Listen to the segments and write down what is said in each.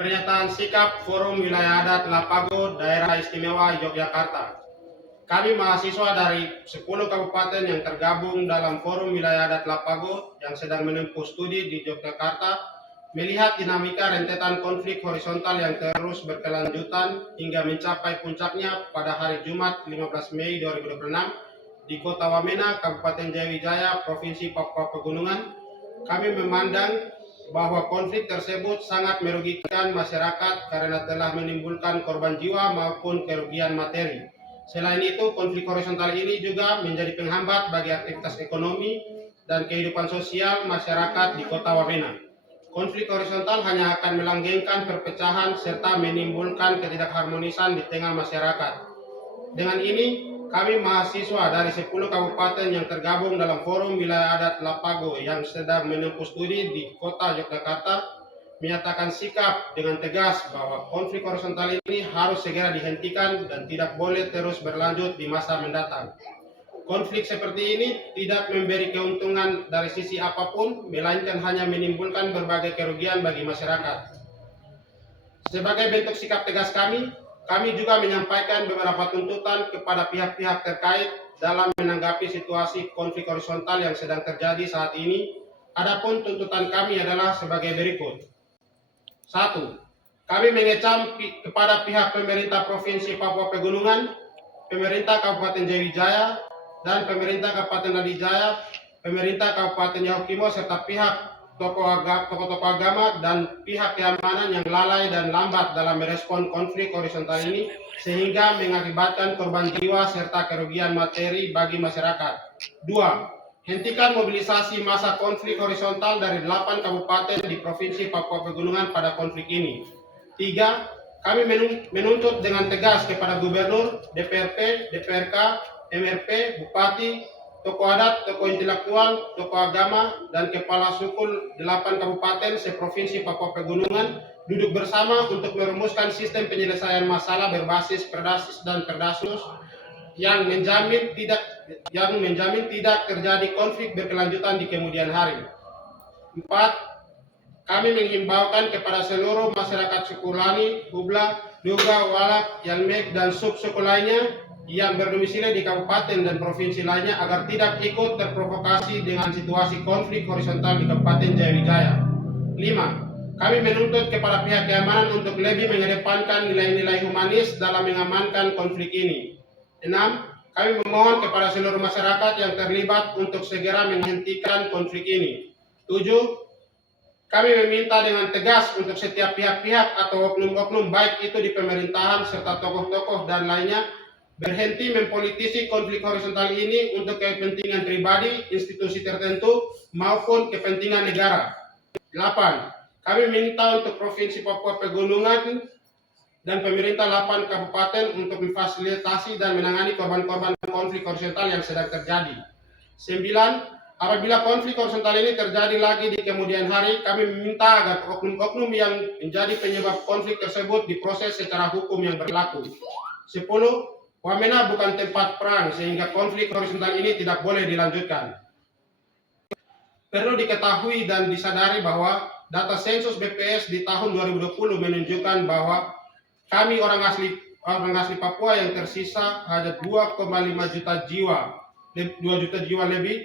Pernyataan sikap Forum Wilayah Adat Lapago, Daerah Istimewa Yogyakarta. Kami mahasiswa dari 10 kabupaten yang tergabung dalam Forum Wilayah Adat Lapago yang sedang menempuh studi di Yogyakarta melihat dinamika rentetan konflik horizontal yang terus berkelanjutan hingga mencapai puncaknya pada hari Jumat 15 Mei 2026 di Kota Wamena, Kabupaten Jayawijaya, Provinsi Papua Pegunungan. Kami memandang bahwa konflik tersebut sangat merugikan masyarakat karena telah menimbulkan korban jiwa maupun kerugian materi. Selain itu, konflik horizontal ini juga menjadi penghambat bagi aktivitas ekonomi dan kehidupan sosial masyarakat di Kota Wamena. Konflik horizontal hanya akan melanggengkan perpecahan serta menimbulkan ketidakharmonisan di tengah masyarakat. Dengan ini, kami mahasiswa dari 10 kabupaten yang tergabung dalam Forum Wilayah Adat Lapago yang sedang menempuh studi di Kota Yogyakarta menyatakan sikap dengan tegas bahwa konflik horizontal ini harus segera dihentikan dan tidak boleh terus berlanjut di masa mendatang. Konflik seperti ini tidak memberi keuntungan dari sisi apapun, melainkan hanya menimbulkan berbagai kerugian bagi masyarakat. Sebagai bentuk sikap tegas kami juga menyampaikan beberapa tuntutan kepada pihak-pihak terkait dalam menanggapi situasi konflik horizontal yang sedang terjadi saat ini. Adapun tuntutan kami adalah sebagai berikut. 1. Kami mengecam kepada pihak pemerintah Provinsi Papua Pegunungan, pemerintah Kabupaten Jayawijaya, dan pemerintah Kabupaten Nadi-Jaya, pemerintah Kabupaten Yahukimo, serta pihak tokoh-tokoh agama dan pihak keamanan yang lalai dan lambat dalam merespon konflik horizontal ini sehingga mengakibatkan korban jiwa serta kerugian materi bagi masyarakat. 2. Hentikan mobilisasi massa konflik horizontal dari 8 kabupaten di Provinsi Papua Pegunungan pada konflik ini. 3. Kami menuntut dengan tegas kepada Gubernur, DPRP, DPRK, MRP, Bupati, tokoh adat, tokoh intelektual, tokoh agama, dan kepala suku 8 kabupaten seprovinsi Papua Pegunungan duduk bersama untuk merumuskan sistem penyelesaian masalah berbasis perdasis dan perdasus yang menjamin tidak terjadi konflik berkelanjutan di kemudian hari. 4. Kami menghimbaukan kepada seluruh masyarakat suku Lani, Hubla, Duga, Walak, Yalmek, dan suku lainnya yang berdomisili di kabupaten dan provinsi lainnya agar tidak ikut terprovokasi dengan situasi konflik horizontal di Kabupaten Jayawijaya. 5. Kami menuntut kepada pihak keamanan untuk lebih mengedepankan nilai-nilai humanis dalam mengamankan konflik ini. 6. Kami memohon kepada seluruh masyarakat yang terlibat untuk segera menghentikan konflik ini. 7. Kami meminta dengan tegas untuk setiap pihak-pihak atau oknum-oknum baik itu di pemerintahan serta tokoh-tokoh dan lainnya berhenti mempolitisi konflik horizontal ini untuk kepentingan pribadi, institusi tertentu, maupun kepentingan negara. 8. Kami minta untuk Provinsi Papua Pegunungan dan pemerintah 8 kabupaten untuk memfasilitasi dan menangani korban-korban konflik horizontal yang sedang terjadi. 9. Apabila konflik horizontal ini terjadi lagi di kemudian hari, kami meminta agar oknum-oknum yang menjadi penyebab konflik tersebut diproses secara hukum yang berlaku. 10. Wamena bukan tempat perang sehingga konflik horizontal ini tidak boleh dilanjutkan. Perlu diketahui dan disadari bahwa data sensus BPS di tahun 2020 menunjukkan bahwa kami orang asli Papua yang tersisa hanya 2,5 juta jiwa, 2 juta jiwa lebih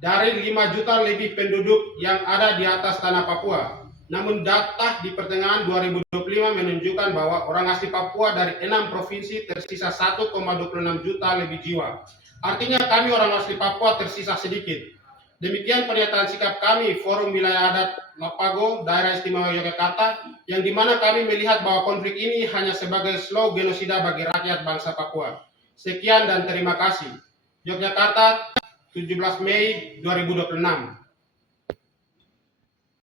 dari 5 juta lebih penduduk yang ada di atas tanah Papua. Namun data di pertengahan 2025 menunjukkan bahwa orang asli Papua dari 6 provinsi tersisa 1,26 juta lebih jiwa. Artinya kami orang asli Papua tersisa sedikit. Demikian pernyataan sikap kami Forum Wilayah Adat Lapago, Daerah Istimewa Yogyakarta, yang dimana kami melihat bahwa konflik ini hanya sebagai slow genosida bagi rakyat bangsa Papua. Sekian dan terima kasih. Yogyakarta, 17 Mei 2026.